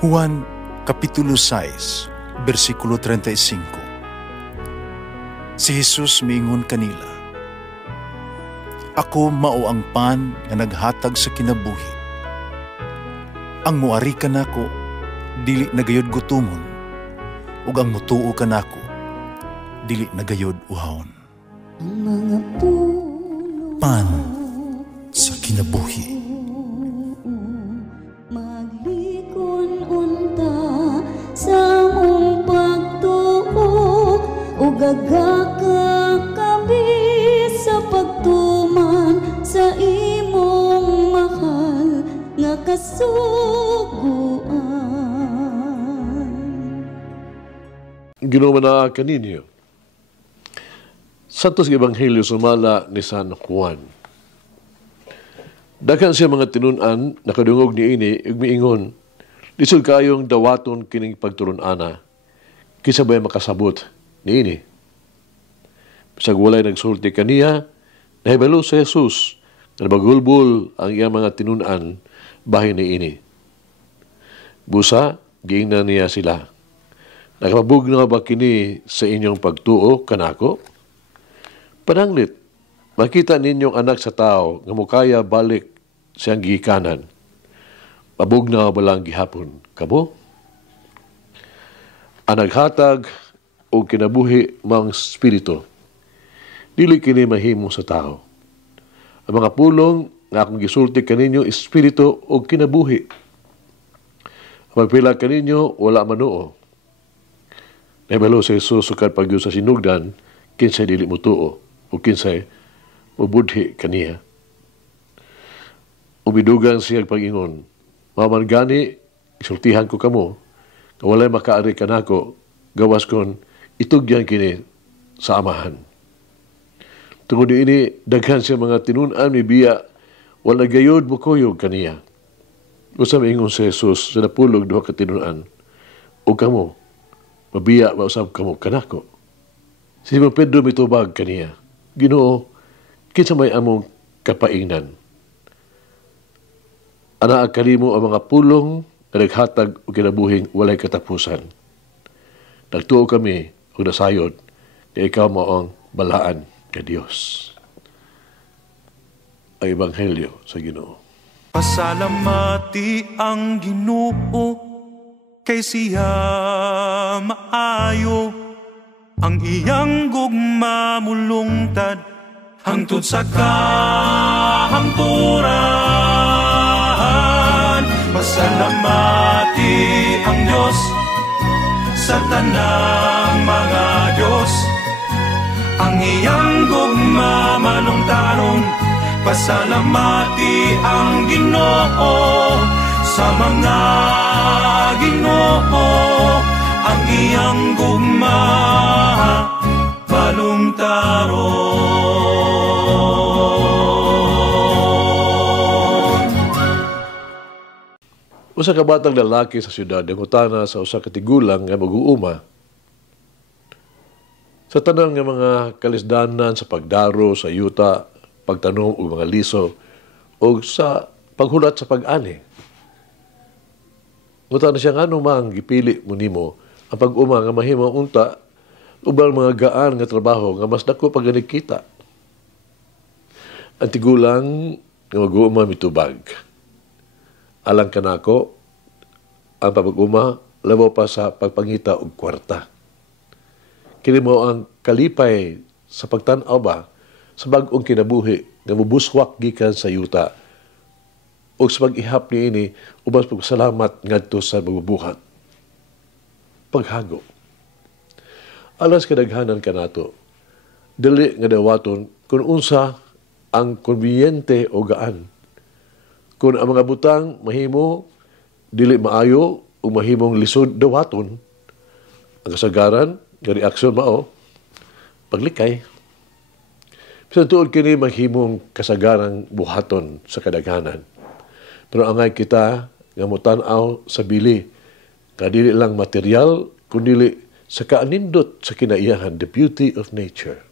Juan Kapitulo 6, versikulo 35. Si Jesus miingon kanila, "Ako mao ang pan nga naghatag sa kinabuhi. Ang muari kanako dili nagayod gutumon, ug ang mutuo kanako dili nagayod uhawon." Ang mga puno Pan sa kinabuhi. maglikon unta sa mong pagtuo ug gagaka kami sa pagtuman sa imong mahal nga kasuguan. Ginumana kaninyo Santos Ebanghelyo sumala ni San Juan. Daghan siya mga tinunan nakadungog ni ini ug miingon, lisod kayong dawaton kining pagtulon-ana kisa bay makasabot ni ini. Bisag walay nagsulti kaniya, nahibalo sa Jesus na nabagulbol ang iyang mga tinunan bahin ni ini. Busa, giingnan niya sila, nakapabugnaw ba kini sa inyong pagtuo kanako? Pananglit, makita ninyong anak sa tao nga mukaya balik siyang gikanan. Pabugnaw ba lang gihapon kamo? Ang naghatag o kinabuhi mang spirito, dili kini mahimo sa tao. Ang mga pulong nga akong gisulti kaninyo espiritu o kinabuhi. Ang pagpila kaninyo wala manuo. Nahibalo sa Jesus sukad pagyo sa sinugdan, kinsay dili mutuo o kinsay mubudhi kaniya. Umidugan siya pag-ingon, "Maman gani, isultihan ko kamo, na walay makaari kanako, gawas kon itugyan kini sa amahan." Tungod ini, daghan siya mga tinunan ni biya, wala gayod mo kuyog kaniya. Usa maingon si Jesus sa napulog duha ka tinunan, "O kamo, mabiya mausab kamo kanako." Si Simon Pedro mitubag kaniya, "Ginoo, kinsa may among kapaingnan? Anaa kanimo ang mga pulong nga naghatag og kinabuhing walay katapusan. Nagtuo kami og nasayod nga ikaw mao ang balaan nga Dios." Ang Ebanghelyo sa Ginoo. Pasalamati ang Ginoo kay siya maayo, ang iyang gugma mulungtad hangtod sa kahangturan. Pasalamati ang Diyos sa tanang mga Diyos, ang iyang gugma malungtaron. Pasalamati ang Ginoo sa mga Ginoo, ang iyang gugma malungtaron. Usa ka batang lalaki sa syudad nangutana sa usa ka tigulang nga mag-uuma sa tanang nga mga kalisdanan sa pagdaro sa yuta, pagtanom og mga liso o sa paghulat sa pag-ani. Ngutana siya nga mang gipili mo nimo ang pag-uma nga mahimo unta ubang mga gaan nga trabaho nga mas dako pag kita. Ang tigulang nga mag-uuma mitubag, "Alang kanako, ang pag-uma labaw pa sa pagpangita og kwarta. Kini mo ang kalipay sa pagtan-aw ba sa bag-ong kinabuhi nga mubuswak gikan sa yuta o sa pag-ihap niini ubang pagsalamat ngadto sa magbubuhat." Paghago. Alas kadaghanan kanato, dili nga dawaton kung unsa ang konbinyente o gaan. Kung ang mga butang mahimo dili maayo o mahimong lisod dawaton, ang kasagaran nga reaksyon mao paglikay. Sa tuod kini mahimong kasagarang buhaton sa kadaghanan. Pero angay kita nga mutan-aw sa bili nga dili lang material kundi sa kaanindot sa kinaiyahan, the beauty of nature.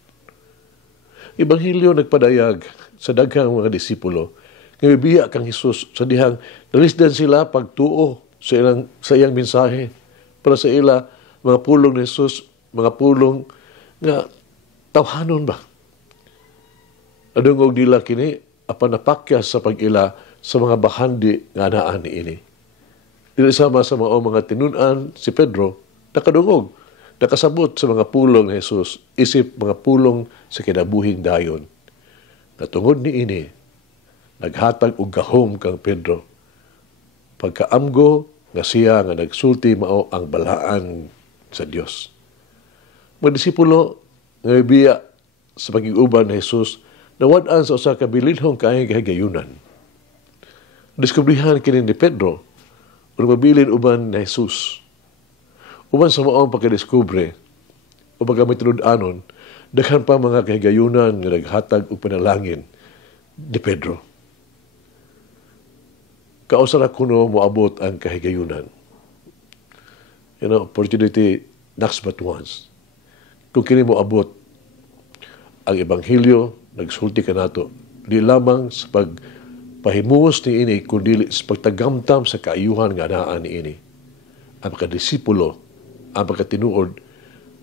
Ebanghelyo nagpadayag sa daghang mga disipulo nga bibiya kang Hesus sa dihang nalisdan sila pagtuo sa iyang mensahe para sa ila mga pulong ni Jesus, mga pulong nga tawhanon ba? Adungog nila kini apan napakyas sa pag-ila sa mga bahandi nga anaan ni ini. Dili sama sa mga tinunan si Pedro nakadungog, nakasabot sa mga pulong ni Jesus, isip mga pulong sa kinabuhing dayon. Natungod ni ini, naghatag og gahom kang Pedro. Pagkaamgo nga siya nga nagsulti mao ang balaan sa Dios. Mga disipulo nga biya sa pag-iuban ni Jesus nawad-an sa usa ka bilinhong kaayong kahigayunan. Diskubrihan kini ni Pedro ug mabilin uban ni Jesus. Uban sa maong pagkadiskubre o pagkamitud-anon, daghan pa mga kahigayunan nga naghatag og panalangin ni Pedro. Kausara kuno moabot ang kahigayunan. Opportunity knocks but once. Kung kini moabot ang Ebanghelyo, nagsulti ka nato, di lamang sa pagpahimuos ni ini, kundi sa pagtagamtam sa kaayuhan nga anaan ni ini. Ang pagkadisipulo, ang pagkatinuod,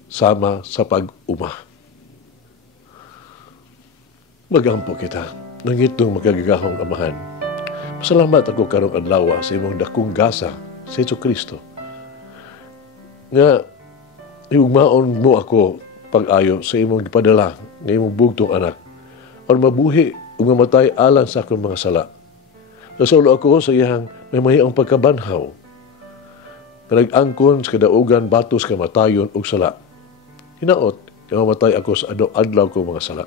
sama sa pag-uma. Magampo kita, nangitong magagagahong amahan. Pasalamat ako karong adlaw sa imong dakong gasa sa Jesucristo. Nga, iugmaon mo ako pag-ayo sa imong gipadala ng imong bugtong anak aron mabuhi ug mamatay alang sa akong mga sala. Nasulo ako sa iyang may mayang pagkabanhaw. Nag-angkon sa kadaugan batos kamatayon ug sala. Hinaot, mamatay ako sa adlaw ko mga sala.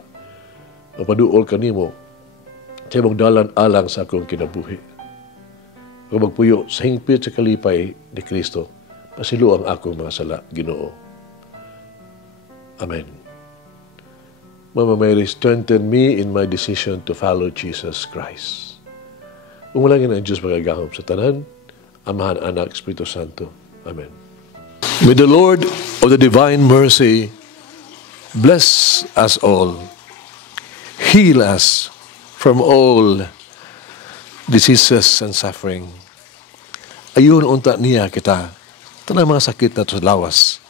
Mapaduol kanimo sa imong dalan alang sa akong kinabuhi. Kung magpuyo sa hingpit sa kalipay ni Kristo, pasilo ang akong mga sala, Ginoo. Amen. Mama Mary, strengthen me in my decision to follow Jesus Christ. Umulangin ang Diyos magagahom sa tanan, Amahan, Anak, Espiritu Santo. Amen. May the Lord of the divine mercy bless us all, heal us from all diseases and suffering. Ayun unta niya kita, tanang mga sakit na sa lawas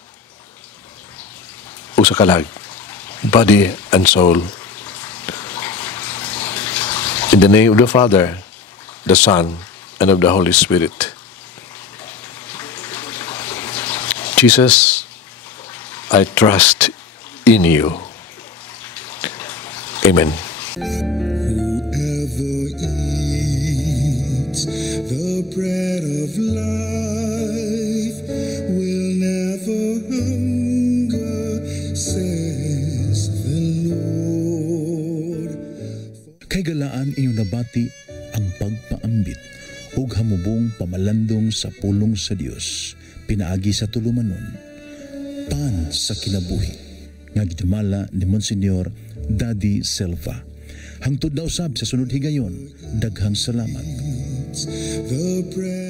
o sa kalag, body and soul. In the name of the Father, the Son, and of the Holy Spirit. Jesus, I trust in you. Amen. Whoever eats the bread of life will never hunger, says the Lord. Kay galaan inyong nabati ang pagpaambit ug hamubong pamalandong sa pulong sa Dios pinaagi sa tulumanon pan sa kinabuhi nga gidumala ni Monsignor Daddy Silva. Hangtod na usab sa sunod higayon, daghang salamat. The bread